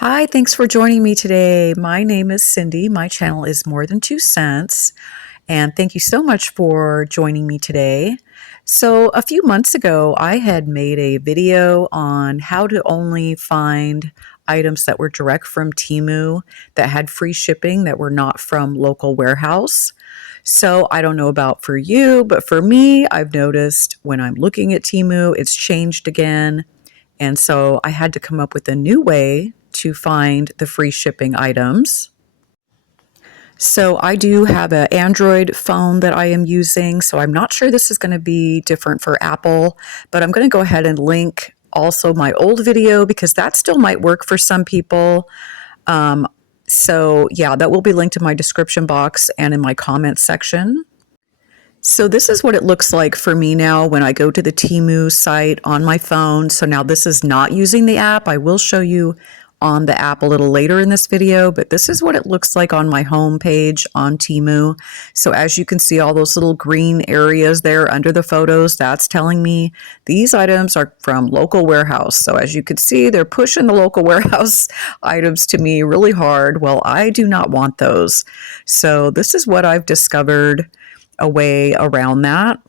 Hi, thanks for joining me today. My name is Cindy. My channel is More Than 2 Cents. And thank you so much for joining me today. So, a few months ago, I had made a video on how to only find items that were direct from Temu that had free shipping that were not from local warehouse. So, I don't know about for you, but for me, I've noticed when I'm looking at Temu, it's changed again. And so I had to come up with a new way to find the free shipping items. So I do have an Android phone that I am using, so I'm not sure this is going to be different for Apple, but I'm going to go ahead and link also my old video because that still might work for some people. Um, so yeah, that will be linked in my description box and in my comments section. So this is what it looks like for me now when I go to the Temu site on my phone. So now this is not using the app. I will show you on the app a little later in this video, but this is what it looks like on my home page on Temu. So as you can see, all those little green areas there under the photos, that's telling me these items are from local warehouse. So as you can see, they're pushing the local warehouse items to me really hard. Well, I do not want those. So this is what I've discovered a way around that.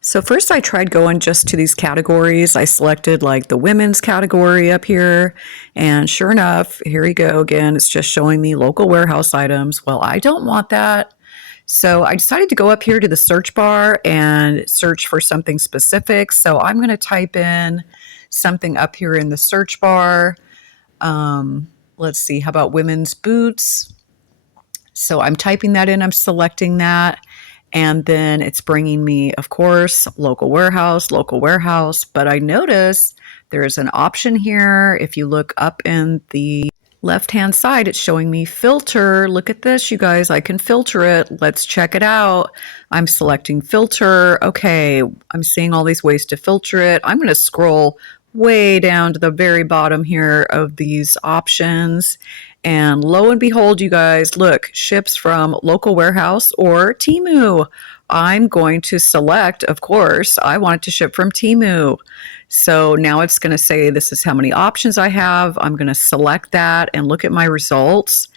So first I tried going just to these categories. I selected like the women's category up here, and sure enough, here we go again. It's just showing me local warehouse items. Well, I don't want that. So I decided to go up here to the search bar and search for something specific. So I'm going to type in something up here in the search bar. Let's see, how about women's boots? So I'm typing that in, I'm selecting that. And then it's bringing me, of course, local warehouse, but I notice there's an option here. If you look up in the left-hand side, it's showing me filter. Look at this, you guys, I can filter it. Let's check it out. I'm selecting filter. Okay, I'm seeing all these ways to filter it. I'm going to scroll way down to the very bottom here of these options. And lo and behold, you guys, look, ships from local warehouse or Temu. I'm going to select, of course, I want it to ship from Temu. So now it's going to say this is how many options I have. I'm going to select that and look at my results.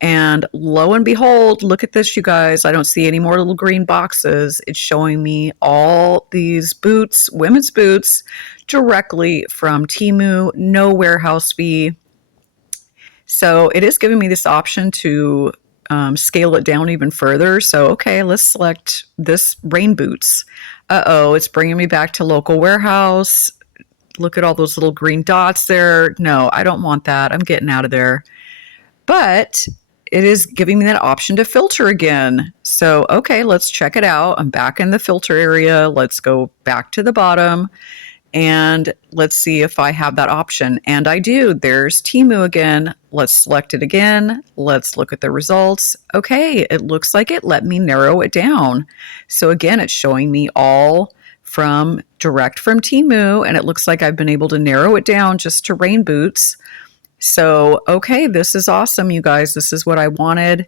And lo and behold, look at this, you guys. I don't see any more little green boxes. It's showing me all these boots, women's boots, directly from Temu, no warehouse fee. So it is giving me this option to scale it down even further. So, okay, let's select this rain boots. Uh-oh, it's bringing me back to local warehouse. Look at all those little green dots there. No, I don't want that. I'm getting out of there. But it is giving me that option to filter again. So, okay, let's check it out. I'm back in the filter area. Let's go back to the bottom. And let's see if I have that option. And I do. There's Temu again. Let's select it again. Let's look at the results. Okay, it looks like it let me narrow it down. So again, it's showing me all from direct from Temu, and it looks like I've been able to narrow it down just to rain boots. So, okay, this is awesome, you guys. This is what I wanted.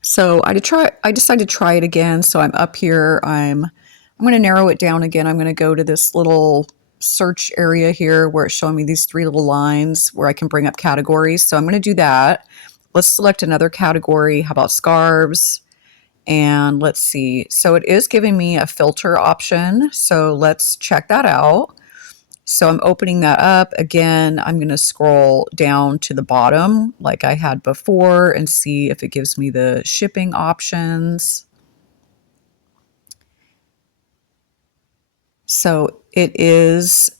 So I decided to try it again. So I'm up here. I'm going to narrow it down again. I'm going to go to this little search area here where it's showing me these three little lines where I can bring up categories. So I'm going to do that. Let's select another category. How about scarves? And let's see. So it is giving me a filter option. So let's check that out. So I'm opening that up. Again, I'm going to scroll down to the bottom like I had before and see if it gives me the shipping options. So it is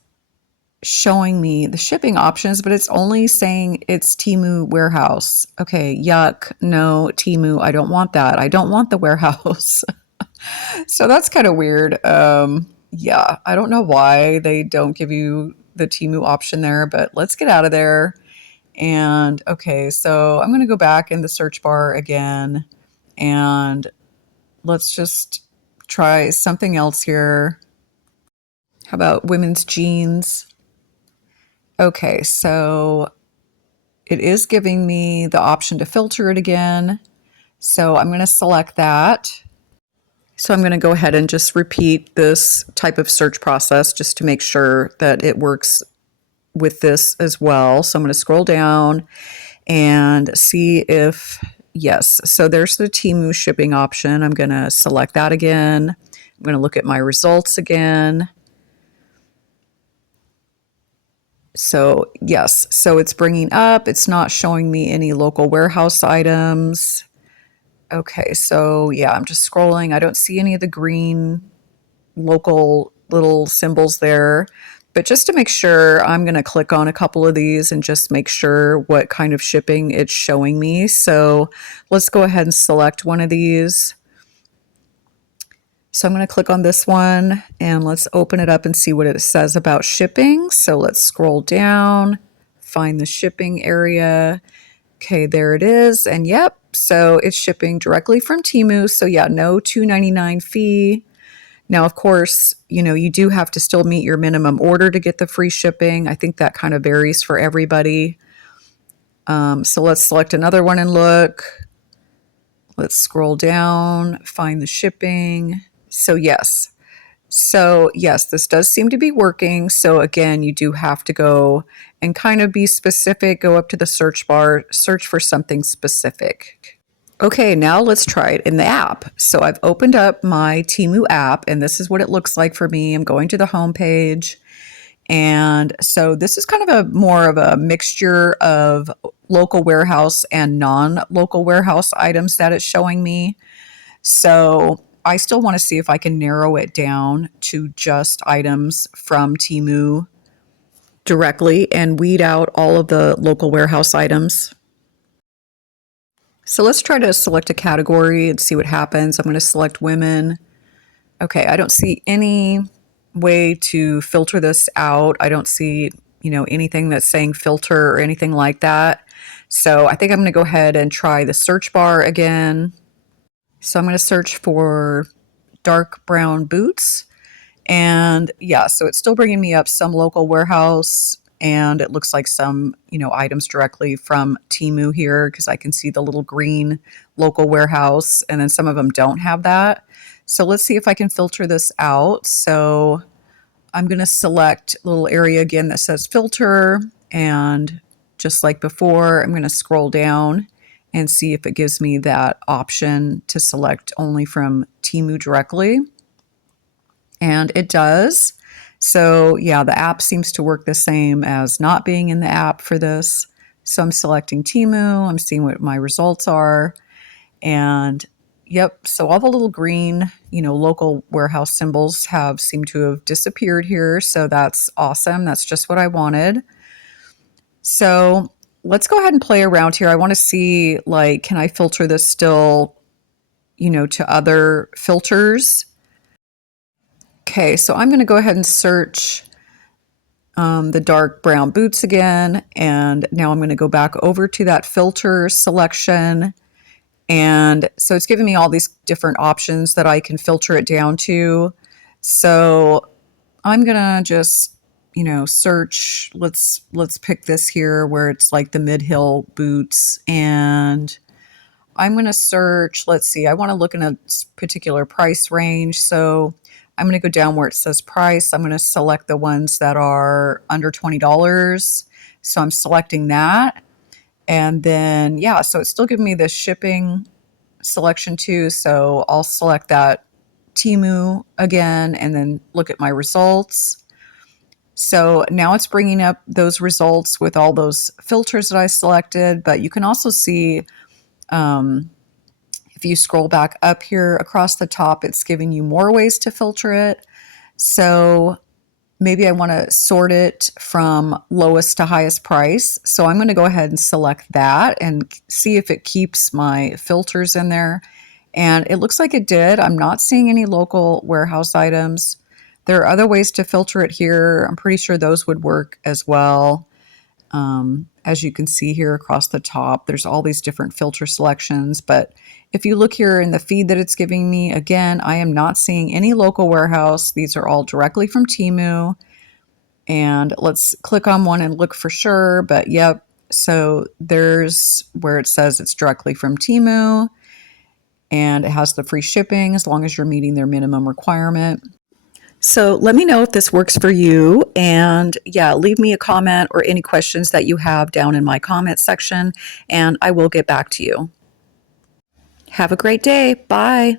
showing me the shipping options, but it's only saying it's Temu warehouse. Okay, yuck. No, Temu, I don't want that. I don't want the warehouse. So that's kind of weird. Yeah, I don't know why they don't give you the Temu option there, but let's get out of there. And okay, so I'm going to go back in the search bar again, and let's just try something else here. How about women's jeans? Okay, so it is giving me the option to filter it again. So I'm going to select that. So I'm going to go ahead and just repeat this type of search process just to make sure that it works with this as well. So I'm going to scroll down and see if, yes. So there's the Temu shipping option. I'm going to select that again. I'm going to look at my results again. So yes, so it's bringing up, it's not showing me any local warehouse items. Okay, so yeah, I'm just scrolling. I don't see any of the green local little symbols there. But just to make sure, I'm going to click on a couple of these and just make sure what kind of shipping it's showing me. So let's go ahead and select one of these. So I'm going to click on this one and let's open it up and see what it says about shipping. So let's scroll down, find the shipping area. Okay, there it is. And yep, so it's shipping directly from Temu. So yeah, no $2.99 fee. Now, of course, you do have to still meet your minimum order to get the free shipping. I think that kind of varies for everybody. So let's select another one and look. Let's scroll down, find the shipping. So yes, this does seem to be working. So again, you do have to go and kind of be specific, go up to the search bar, search for something specific. Okay, now let's try it in the app. So I've opened up my Temu app and this is what it looks like for me. I'm going to the home page. And so this is kind of more of a mixture of local warehouse and non-local warehouse items that it's showing me. So I still want to see if I can narrow it down to just items from Temu directly and weed out all of the local warehouse items. So let's try to select a category and see what happens. I'm going to select women. Okay, I don't see any way to filter this out. I don't see, anything that's saying filter or anything like that. So I think I'm going to go ahead and try the search bar again. So I'm going to search for dark brown boots. And yeah, so it's still bringing me up some local warehouse and it looks like some, items directly from Temu here because I can see the little green local warehouse and then some of them don't have that. So let's see if I can filter this out. So I'm going to select a little area again that says filter and just like before, I'm going to scroll down and see if it gives me that option to select only from Temu directly. And it does. So yeah, the app seems to work the same as not being in the app for this. So I'm selecting Temu, I'm seeing what my results are. And yep, so all the little green, local warehouse symbols seemed to have disappeared here. So that's awesome. That's just what I wanted. So let's go ahead and play around here. I want to see, can I filter this still, to other filters? Okay, so I'm going to go ahead and search the dark brown boots again. And now I'm going to go back over to that filter selection. And so it's giving me all these different options that I can filter it down to. So I'm going to just, search. Let's pick this here where it's like the mid-heel boots. And I'm going to search, let's see, I want to look in a particular price range. So I'm going to go down where it says price. I'm going to select the ones that are under $20. So I'm selecting that. And then, yeah, so it's still giving me the shipping selection too. So I'll select that Temu again and then look at my results. So now it's bringing up those results with all those filters that I selected. But you can also see if you scroll back up here across the top, it's giving you more ways to filter it. So maybe I want to sort it from lowest to highest price. So I'm going to go ahead and select that and see if it keeps my filters in there. And it looks like it did. I'm not seeing any local warehouse items. There are other ways to filter it here. I'm pretty sure those would work as well. As you can see here across the top, there's all these different filter selections. But if you look here in the feed that it's giving me, again, I am not seeing any local warehouse. These are all directly from Temu. And let's click on one and look for sure. But yep, so there's where it says it's directly from Temu. And it has the free shipping as long as you're meeting their minimum requirement. So let me know if this works for you. And yeah, leave me a comment or any questions that you have down in my comment section, and I will get back to you. Have a great day. Bye.